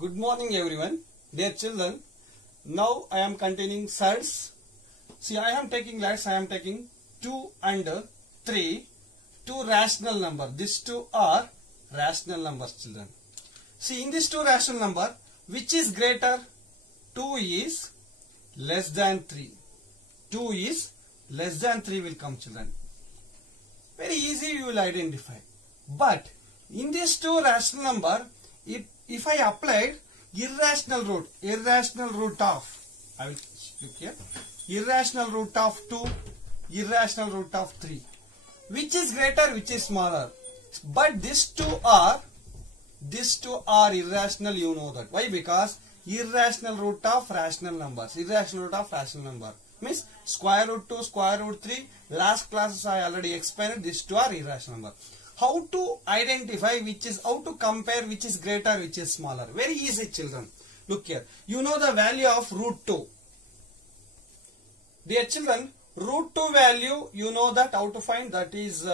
Good morning everyone, dear children. Now I am continuing surds. See, I am taking 2 and 3, 2 rational number. These two are rational numbers, children. See, in this 2 rational number, which is greater? 2 is less than 3. 2 is less than 3 will come, children. Very easy you will identify. But in this 2 rational number, if I applied irrational root of, I will click here, irrational root of 2, irrational root of 3. Which is greater, which is smaller? But these two are irrational, you know that. Why? Because irrational root of rational numbers. Irrational root of rational number means square root 2, square root 3. Last classes I already explained. These two are irrational number. How to identify how to compare which is greater, which is smaller? Very easy, children. Look here. You know the value of root 2. Dear children, root 2 value, you know that how to find. That is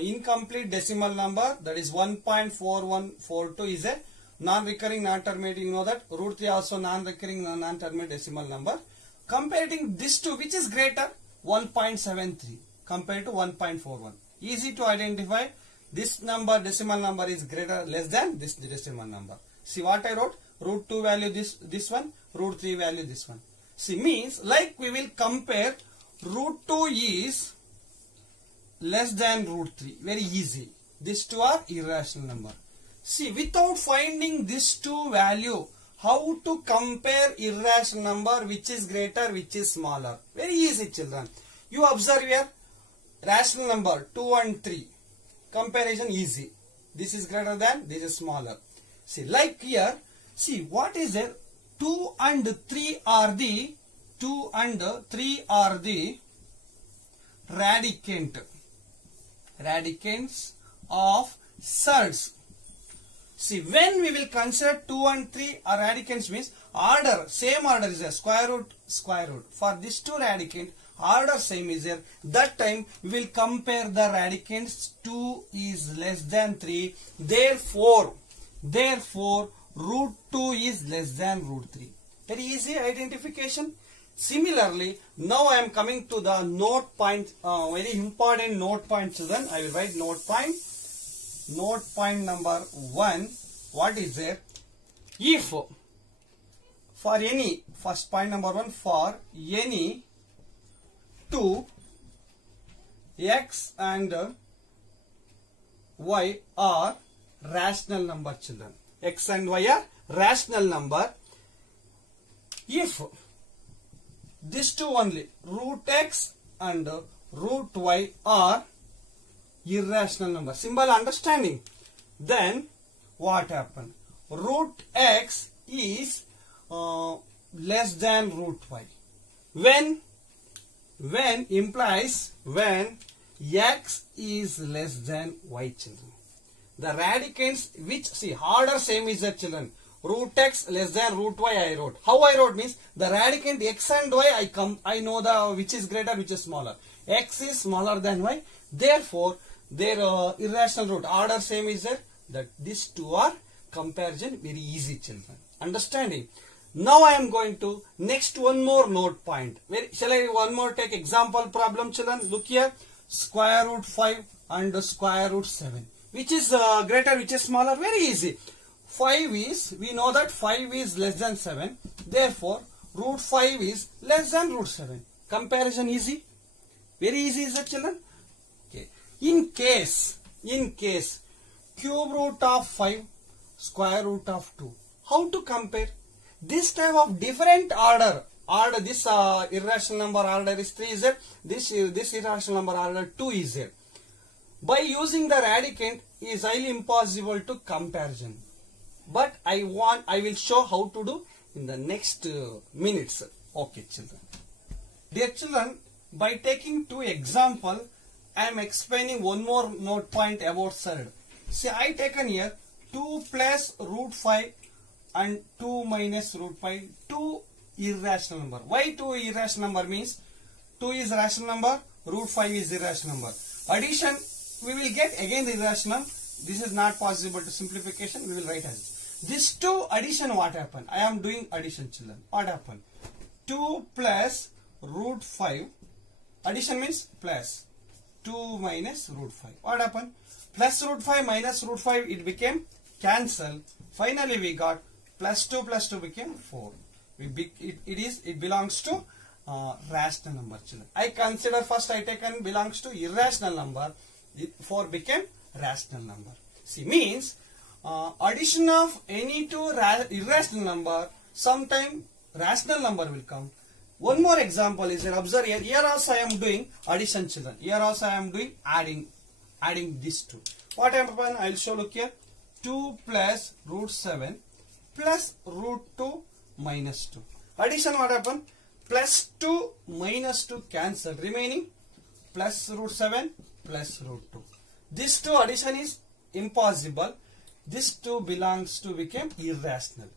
incomplete decimal number. That is 1.4142 is a non-recurring, non-terminate. You know that. Root 3 also non-recurring, non-terminate decimal number. Comparing this two, which is greater? 1.73 compared to 1.41. Easy to identify. This number, decimal number is less than this decimal number. See what I wrote? Root 2 value this one, root 3 value this one. See, means like we will compare root 2 is less than root 3. Very easy. These two are irrational number. See, without finding these two value, how to compare irrational number, which is greater, which is smaller? Very easy, children. You observe here. Rational number 2 and 3. Comparison easy. This is greater than, this is smaller. See, like here, see what is there? 2 and 3 are the radicants of surds. See, when we will consider 2 and 3 are radicants means order, same order is there, square root. For these two radicants, order same is there. That time we will compare the radicants. 2 is less than 3. Therefore, root 2 is less than root 3. Very easy identification. Similarly, now I am coming to the note point, very important note point, children. I will write note point. Note point number 1. What is there? If for any, first point number 1, for any 2 x and y are rational number, children. X and y are rational number. If these two only, root x and root y are irrational number. Simple understanding. Then what happen? Root x is less than root y. When implies when x is less than y, children. The radicants which, see, order same is the, children. Root x less than root y I wrote. How I wrote means the radicant x and y I know the which is greater, which is smaller. X is smaller than y. Therefore, their irrational root order same is there. That these two are comparison very easy, children. Understanding? Now I am going to next one more note point. Shall I one more take example problem, children? Look here. Square root 5 and square root 7. Which is greater, which is smaller? Very easy. 5 is, we know that 5 is less than 7. Therefore, root 5 is less than root 7. Comparison easy. Very easy, is it, children? Okay. In case, cube root of 5, square root of 2. How to compare? This type of different order, this irrational number order is 3 is there. This irrational number order 2 is there. By using the radicant is highly impossible to comparison. But I will show how to do in the next minutes. Okay, children. Dear children, by taking 2 example, I am explaining one more note point about surd. See, I taken here 2 plus root 5 and 2 minus root 5, 2 irrational number. Why 2 irrational number means 2 is rational number, root 5 is irrational number. Addition, we will get again the irrational. This is not possible to simplification. We will write as This 2 addition, what happened? I am doing addition, children. What happened? 2 plus root 5. Addition means plus 2 minus root 5. What happened? Plus root 5 minus root 5, it became cancel. Finally, we got plus 2 became 4. It belongs to rational number, children. I consider first I taken belongs to irrational number. 4 became rational number. See, means addition of any two irrational number, sometime rational number will come. One more example is that observe here. Here also I am doing addition, children. Here also I am doing adding these two. What happened? I will show. Look here. 2 plus root 7 plus root 2 minus 2. Addition, what happened? Plus 2 minus 2 cancel. Remaining plus root 7 plus root 2. This 2 addition is impossible. This 2 belongs to become irrational.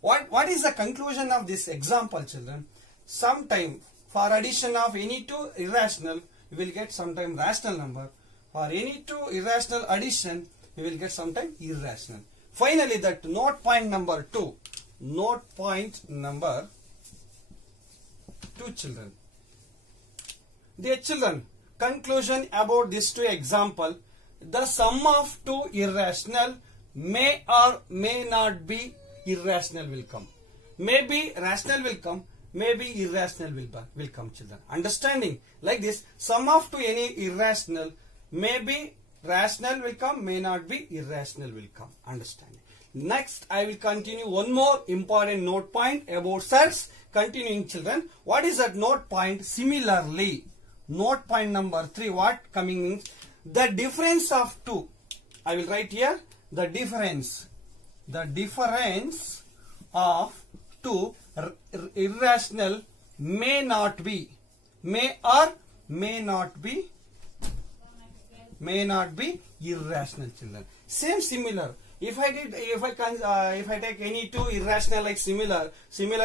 What is the conclusion of this example, children? Sometime for addition of any two irrational, you will get sometime rational number. For any two irrational addition, you will get sometime irrational. Finally, that note point number 2. Note point number 2, children. Dear children, conclusion about these two example. The sum of two irrational may or may not be irrational will come. Maybe rational will come. Maybe irrational will come, children. Understanding like this, sum of two any irrational, maybe rational will come, may not be irrational will come. Understanding. Next, I will continue one more important note point about sets. Continuing, children. What is that note point? Similarly, note point number 3. What coming means? The difference of two. I will write here the difference. The difference of two irrational may not be, may or may not be irrational, children. Same similar. If I take any two irrational like similar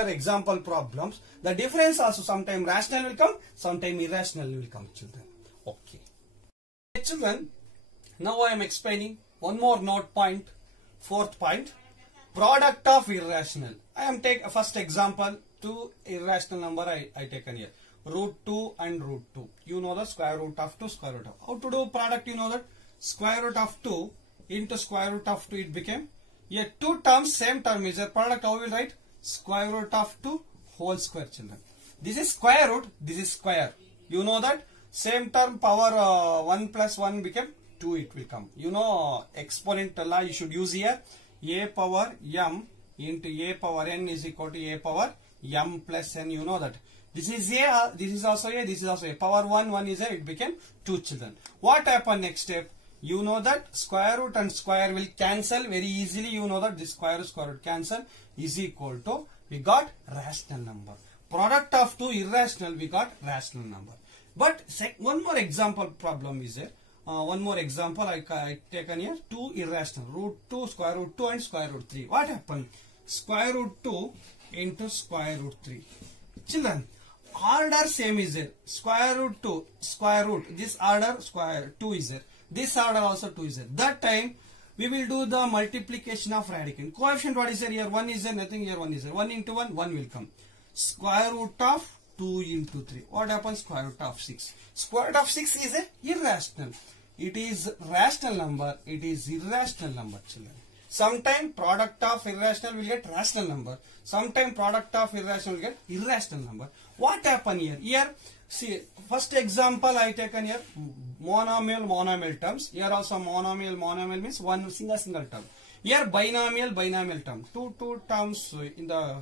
example problems, the difference also sometime rational will come, sometime irrational will come, children. Okay. Children, now I am explaining one more note point, 4th point. Product of irrational. I am take a first example, two irrational number I taken here. Root 2 and root 2. You know the square root of 2, square root of. How to do product? You know that square root of 2 into square root of 2, it became. Here two terms, same term is a product. How will write? Square root of 2 whole square, children. This is square root, this is square. You know that same term power 1 plus 1 became 2, it will come. You know exponent law you should use here. A power m into a power n is equal to a power m plus n. You know that. This is a, this is also a, this is also a. Power 1 is a, it became 2, children. What happened next step? You know that square root and square will cancel very easily. You know that this square root cancel is equal to, we got rational number. Product of two irrational, we got rational number. But one more example problem is there. One more example I taken here. Two irrational. Root 2, square root 2 and square root 3. What happened? Square root 2 into square root 3. Children, order same is there. Square root 2, square root. This order square 2 is there. This order also 2 is there. That time we will do the multiplication of radicand. Coefficient what is there here? 1 is there, nothing here, 1 is there. 1 into 1, 1 will come. Square root of 2 into 3. What happens? Square root of 6. Square root of 6 is a irrational. It is rational number. It is irrational number, children. Sometime product of irrational will get rational number. Sometime product of irrational will get irrational number. What happened here? Here, see, first example I taken here, monomial terms. Here also monomial means one single term. Here binomial term. Two terms in the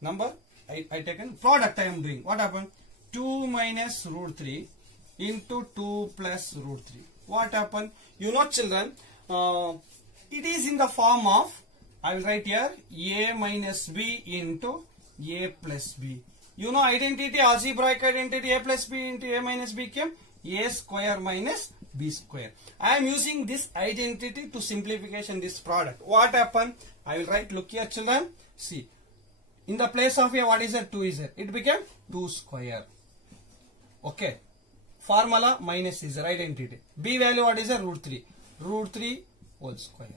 number I taken. Product I am doing. What happened? 2 minus root 3 into 2 plus root 3. What happened? You know, children, it is in the form of, I will write here, a minus b into a plus b. You know identity, algebraic identity, a plus b into a minus b came a square minus b square. I am using this identity to simplification this product. What happened? I will write, look here, children, see. In the place of a, what is there? 2 is there. It became 2 square. Okay. Formula minus is there, identity. B value what is there? Root 3. Root 3 whole square.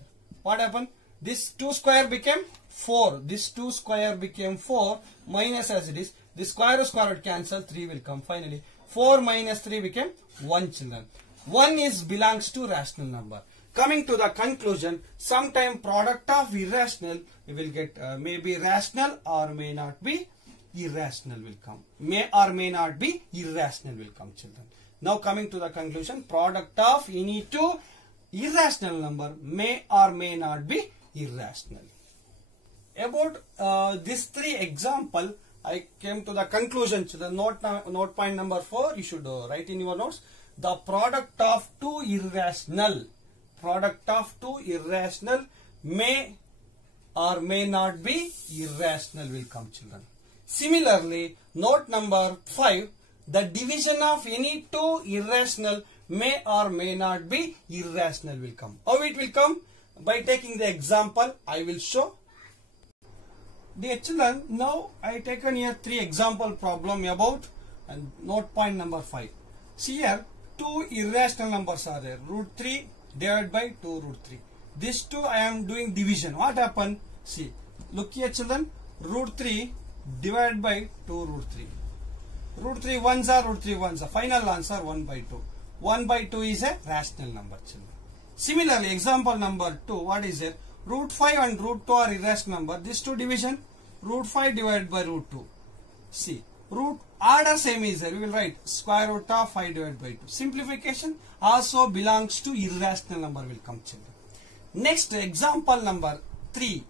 What happened? This 2 square became 4. This 2 square became 4 minus as it is. The square root cancel. 3 will come finally. 4 minus 3 became 1 children. 1 is belongs to rational number. Coming to the conclusion, sometime product of irrational we will get may be rational or may not be irrational will come. May or may not be irrational will come children. Now coming to the conclusion, product of any two irrational number may or may not be irrational. About these three example, I came to the conclusion children. Note point number 4 you should write in your notes. The product of two irrational may or may not be irrational will come children. Similarly, note number 5, the division of any two irrational may or may not be irrational will come. How it will come? By taking the example I will show. Dear children, now I taken here 3 example problem about and note point number 5. See here, two irrational numbers are there. Root 3 divided by 2 root 3. These two I am doing division. What happened? See, look here children. Root 3 divided by 2 root 3. Root 3 ones are root 3 ones are. Final answer 1 by 2. 1 by 2 is a rational number children. Similarly, example number 2, what is it? Root 5 and root 2 are irrational number. These two division, root 5 divided by root 2. See, root order same is there. We will write square root of 5 divided by 2. Simplification also belongs to irrational number will come children. Next example number 3.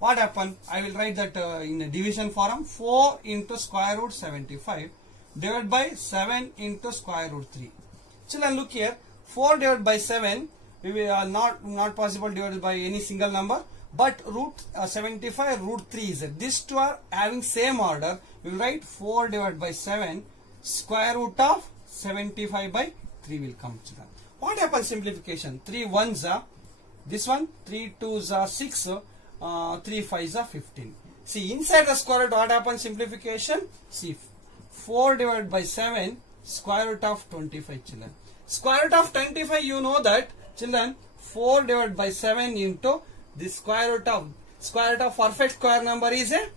What happened? I will write that in a division form. 4 into square root 75 divided by 7 into square root 3. Children, look here. 4 divided by 7 we will not possible divided by any single number, but root 75 root 3 is it. These two are having same order. We will write 4 divided by 7 square root of 75 by 3 will come children. What happens simplification? 3 ones are this one, 3 twos are 6, 3 fives are 15. See, inside the square root what happens simplification? See, 4 divided by 7 square root of 25 children. Square root of 25 you know that children, 4 divided by 7 into the square root of perfect square number is a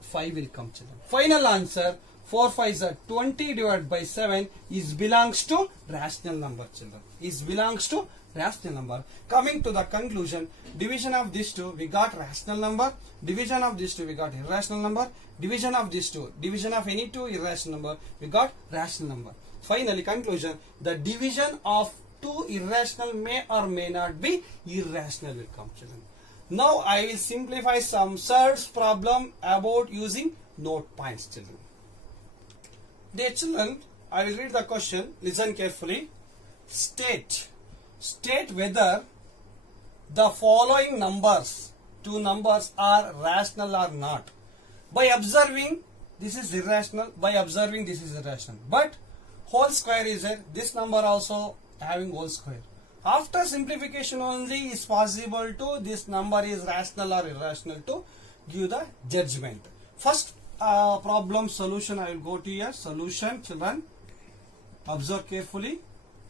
5 will come children. Final answer 4 5s are 20 divided by 7 is belongs to rational number children. Is belongs to rational number. Coming to the conclusion, division of these two we got rational number, division of these two we got irrational number, division of these two, division of any two irrational number we got rational number. Finally conclusion, the division of two irrational may or may not be irrational will come children. Now I will simplify some search problem about using note points children. Dear children, I will read the question, listen carefully. State whether the following two numbers are rational or not. By observing this is irrational, by observing this is irrational, but whole square is there, this number also having whole square. After simplification only is possible to this number is rational or irrational to give the judgment. First problem solution I will go to here. Solution children, observe carefully.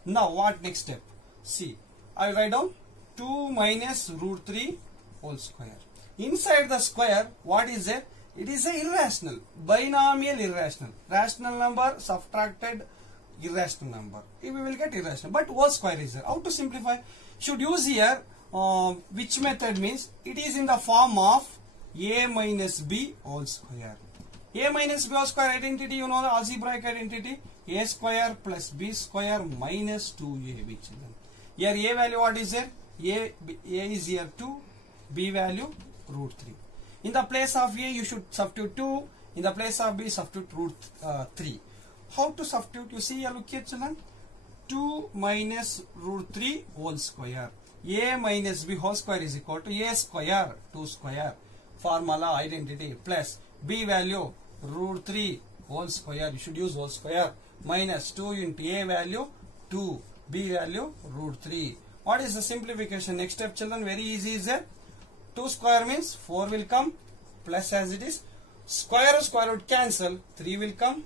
Now what next step? See, I will write down 2 minus root 3 whole square. Inside the square what is it? It is a irrational, binomial irrational. Rational number subtracted irrational number. We will get irrational, but whole square is there. How to simplify? Should use here which method means it is in the form of a minus b whole square. A minus b whole square identity, you know the algebraic identity, a square plus b square minus 2ab children. Here a value what is there? A is here 2, b value root 3. In the place of a you should substitute 2, in the place of b substitute root 3. How to substitute? You see here, look here children. 2 minus root 3 whole square. A minus b whole square is equal to a square 2 square. Formula identity plus b value root 3 whole square. You should use whole square minus 2 into a value 2, b value root 3. What is the simplification? Next step children, very easy is there. 2 square means 4 will come plus as it is. Square root cancel, 3 will come.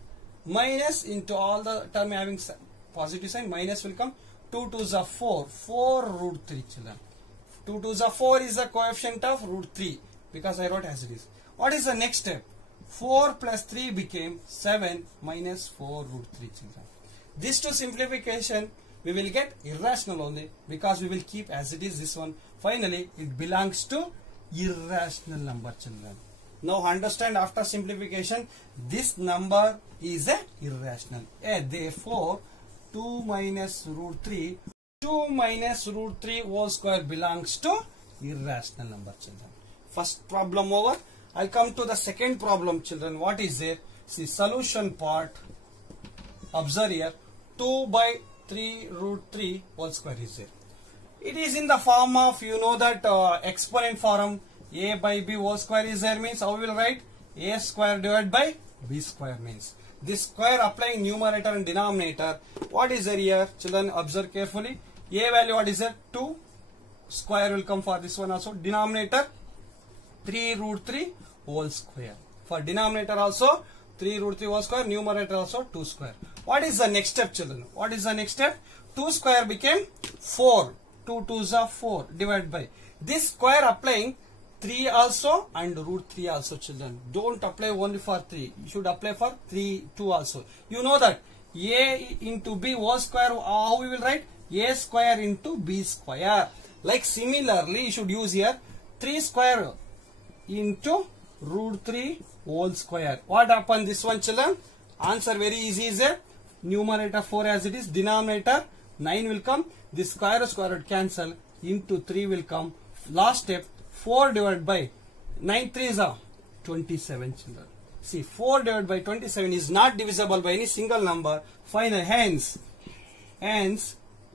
Minus into all the term having positive sign, minus will come. 2 2s are 4, 4 root 3 children. 2 to the 4 is the coefficient of root 3 because I wrote as it is. What is the next step? 4 plus 3 became 7 minus 4 root 3 children. This to simplification we will get irrational only because we will keep as it is this one. Finally it belongs to irrational number children. Now understand, after simplification this number is a irrational. Therefore 2 minus root 3 whole square belongs to irrational number children. First problem over. I come to the second problem children. What is there? See, solution part. Observe here. 2 by 3 root 3 whole square is there. It is in the form of, you know that exponent form. A by b whole square is there means how we will write? A square divided by b square means. This square applying numerator and denominator. What is there here? Children, observe carefully. A value what is there? 2. Square will come for this one also. Denominator 3 root 3 whole square. For denominator also 3 root 3 whole square. Numerator also 2 square. What is the next step children? What is the next step? 2 square became 4. 2 2s are 4 divided by. This square applying 3 also and root 3 also children. Don't apply only for 3. You should apply for 2 also. You know that a into b whole square, how we will write? A square into b square. Like similarly you should use here 3 square into root 3 whole square. What happened this one children? Answer very easy is a numerator 4 as it is. Denominator 9 will come. This square root cancel. Into 3 will come. Last step 4 divided by 9 3 is 27 children. See, 4 divided by 27 is not divisible by any single number. Final, hence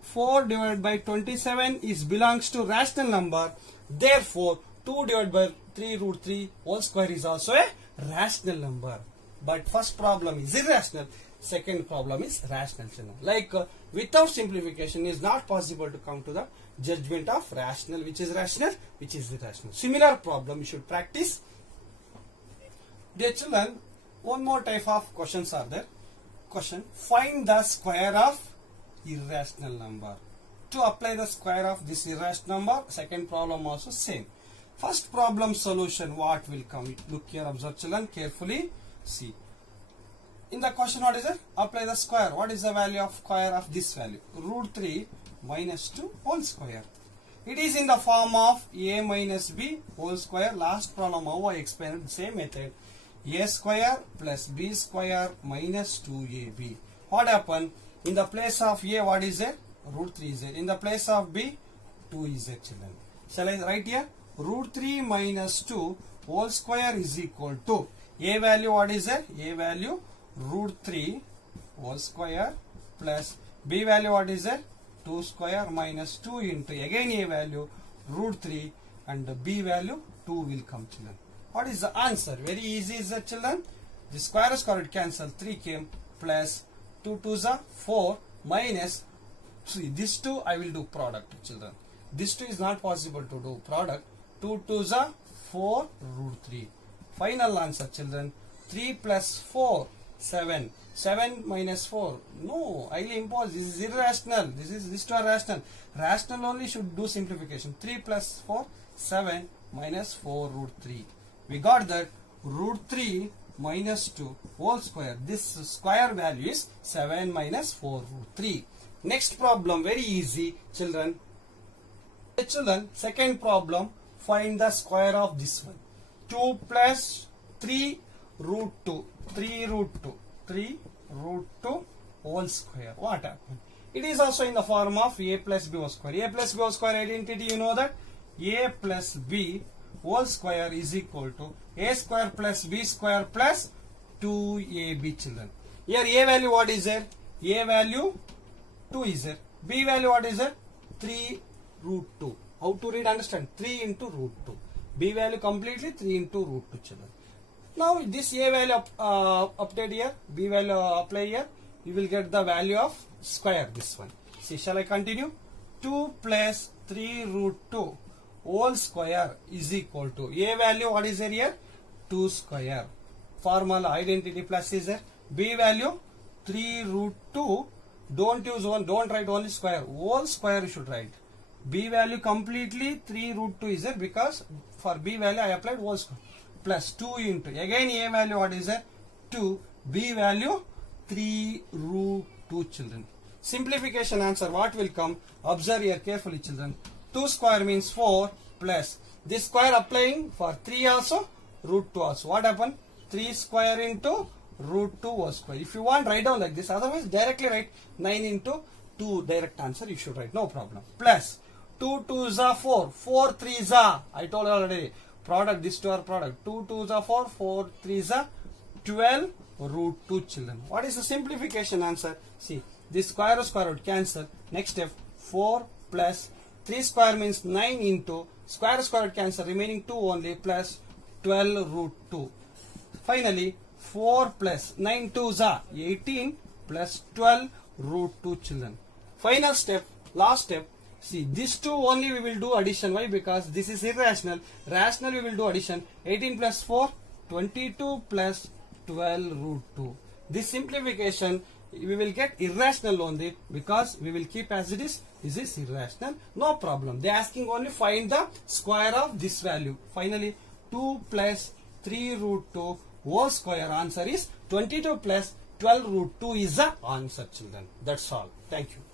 4 divided by 27 is belongs to rational number. Therefore 2 divided by 3 root 3 whole square is also a rational number. But first problem is irrational. Second problem is rational children. Like without simplification is not possible to come to the judgment of rational, which is rational, which is irrational. Similar problem you should practice. Dear children, one more type of questions are there. Question: find the square of irrational number. To apply the square of this irrational number, second problem also same. First problem solution, what will come? Look here, observe children carefully. See. In the question, what is it? Apply the square. What is the value of square of this value? Root 3 minus 2 whole square. It is in the form of a minus b whole square. Last problem how I explained the same method. A square plus b square minus 2ab. What happened? In the place of a, what is there? Root 3 is there. In the place of b, 2 is there children. Shall I write here? Root 3 minus 2 whole square is equal to a value, what is there? A value root 3 whole square plus b value, what is there? 2 square minus 2 into again a value root 3 and b value 2 will come children. What is the answer? Very easy is that children. The square cancel, 3 came plus 2 2s are 4 minus, see this 2 I will do product children. This 2 is not possible to do product. 2 2s are 4 root 3. Final answer children. 3 plus 4 7. 7 minus 4. No, highly impossible. This is irrational. This two are rational. Rational only should do simplification. 3 plus 4 7 minus 4 root 3. We got that root 3 minus 2 whole square. This square value is 7 minus 4 root 3. Next problem, very easy children. Children, second problem, find the square of this one. 2 plus 3 root 2. 3 root 2. 3 root 2 whole square. What happened? It is also in the form of a plus b whole square. A plus b whole square identity, you know that a plus b whole square is equal to a square plus b square plus 2ab children. Here a value what is there? A value 2 is there. B value what is there? 3 root 2. How to read? Understand? 3 into root 2. B value completely 3 into root 2 children. Now this a value update here, b value apply here. You will get the value of square this one. See, shall I continue? 2 plus 3 root 2 whole square is equal to a value what is there here? 2 square. Formula identity plus is there. B value 3 root 2. Don't use one. Don't write only square. Whole square you should write. B value completely 3 root 2 is there because for B value I applied whole square plus 2 into again A value what is there 2, B value 3 root 2 children. Simplification answer what will come? Observe here carefully children. 2 square means 4 plus this square applying for 3 also root 2 also. What happened? 3 square into root 2 whole square. If you want write down like this, otherwise directly write 9 into 2 direct answer you should write, no problem. Plus 2 2s are 4, 4 3s are, I told you already, product, this 2 are product, 2 2s are 4, 4 3s are 12 root 2 children. What is the simplification answer? See, this square root cancel. Next step 4 plus 3 square means 9 into square root cancel, remaining 2 only plus 12 root 2. Finally 4 plus 9 2s are 18 plus 12 root 2 children. Final step, last step. See, this 2 only we will do addition. Why? Because this is irrational. Rational we will do addition. 18 plus 4, 22 plus 12 root 2. This simplification we will get irrational only because we will keep as it is. Is this irrational? No problem. They are asking only find the square of this value. Finally 2 plus 3 root 2 whole square, answer is 22 plus 12 root 2 is the answer children. That's all. Thank you.